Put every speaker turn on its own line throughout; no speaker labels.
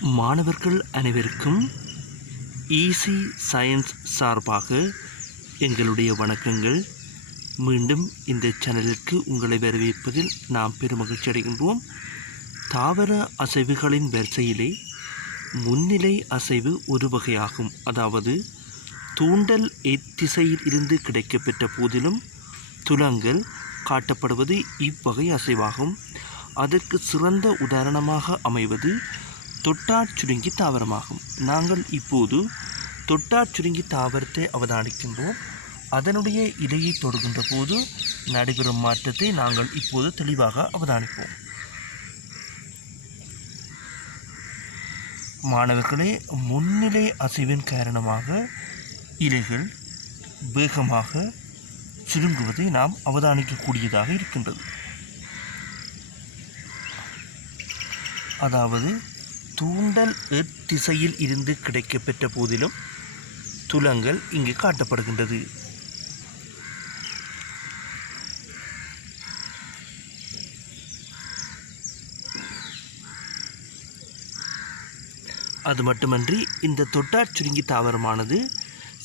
மாணவர்கள் அனைவருக்கும் easy science சார்பாக எங்களுடைய வணக்கங்கள். மீண்டும் இந்த சேனலுக்கு உங்களை வரவேற்பதில் நாம் பெருமகிழ்ச்சி அடைகின்றோம். தாவர அசைவுகளின் வரிசையிலே முன்னிலை அசைவு ஒரு வகையாகும். அதாவது தூண்டல் எத்திசையில் இருந்து கிடைக்கப்பெற்ற போதிலும் துலங்கள் காட்டப்படுவது இவ்வகை அசைவாகும். அதற்கு சிறந்த உதாரணமாக அமைவது தொட்டாற் சுருங்கி தாவரமாகும். நாங்கள் இப்போது தொட்டாற் சுருங்கி தாவரத்தை அவதானிக்கின்றோம். அதனுடைய இலையை தொடுகின்ற போது நடைபெறும் மாற்றத்தை நாங்கள் இப்போது தெளிவாக அவதானிப்போம். மாணவர்களே முன்னிலை அசைவின் காரணமாக இலைகள் வேகமாக சுருங்குவதை நாம் அவதானிக்கக்கூடியதாக இருக்கின்றது. அதாவது தூண்டல் திசையில் இருந்து கிடைக்கப்பெற்ற போதிலும் துலங்கள் இங்கு காட்டப்படுகின்றது. அது மட்டுமன்றி இந்த தொட்டார் சுருங்கி தாவரமானது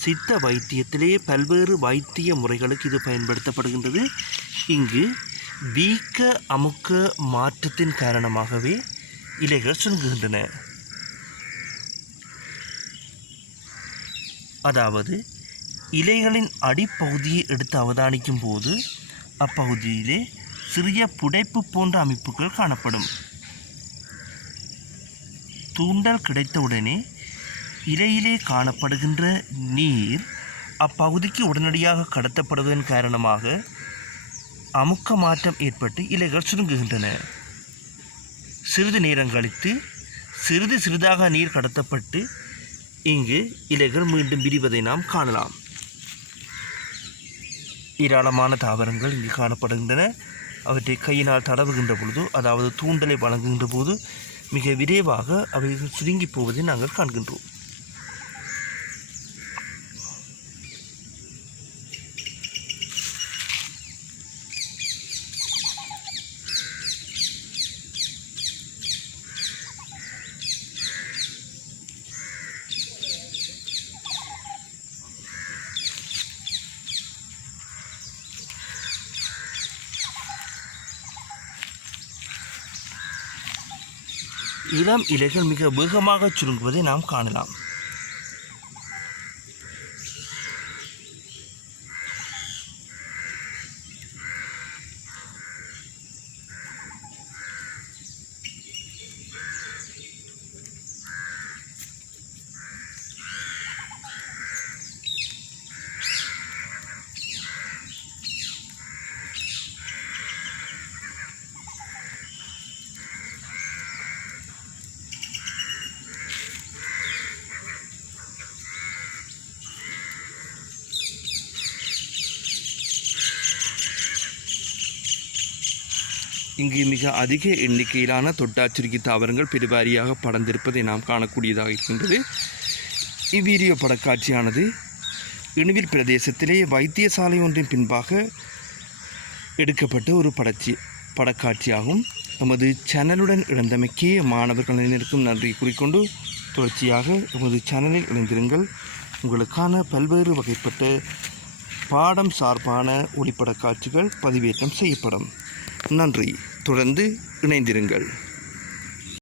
சித்த வைத்தியத்திலே பல்வேறு வைத்திய முறைகளுக்கு இது பயன்படுத்தப்படுகின்றது. இங்கு வீக்க அமுக்க மாற்றத்தின் காரணமாகவே இலைகள் சுருங்குகின்றன அதாவது இலைகளின் அடிப்பகுதியை எடுத்து அவதானிக்கும் போது அப்பகுதியிலே சிறிய புடைப்பு போன்ற அமைப்புகள் காணப்படும் தூண்டல் கிடைத்தவுடனே இலையிலே காணப்படுகின்ற நீர் அப்பகுதிக்கு உடனடியாக கடத்தப்படுவதன் காரணமாக அமுக்க மாற்றம் ஏற்பட்டு இலைகள் சுருங்குகின்றன சிறிது நேரம் கழித்து சிறிது சிறிதாக நீர் கடத்தப்பட்டு இங்கு இலைகள் மீண்டும் விரிவதை நாம் காணலாம். ஏராளமான தாவரங்கள் இங்கு காணப்படுகின்றன. அவற்றை கையினால் தடவுகின்ற பொழுது அதாவது தூண்டலை வழங்குகின்ற போது மிக விரைவாக அவை சுருங்கி போவதை நாங்கள் காண்கின்றோம். இளம் இலைகள் மிக வேகமாக சுருங்குவதை நாம் காணலாம். இங்கு மிக அதிக எண்ணிக்கையிலான தொட்டாச்சுருக்கி தாவரங்கள் பெருவாரியாக படர்ந்திருப்பதை நாம் காணக்கூடியதாக இருக்கின்றது. இவ்வீடியோ படக்காட்சியானது இணுவில் பிரதேசத்திலே வைத்தியசாலை ஒன்றின் பின்பாக எடுக்கப்பட்ட ஒரு படச்சி படக்காட்சியாகும். நமது சேனலுடன் இழந்தமைக்கே மாணவர்கள் அனைவருக்கும் நன்றி கூறிக்கொண்டு தொடர்ச்சியாக எமது சேனலில் இணைந்திருங்கள். உங்களுக்கான பல்வேறு வகைப்பட்ட பாடம் சார்பான ஒளிப்பட காட்சிகள் பதிவேற்றம் செய்யப்படும். நன்றி. தொடர்ந்து இணைந்திருங்கள்.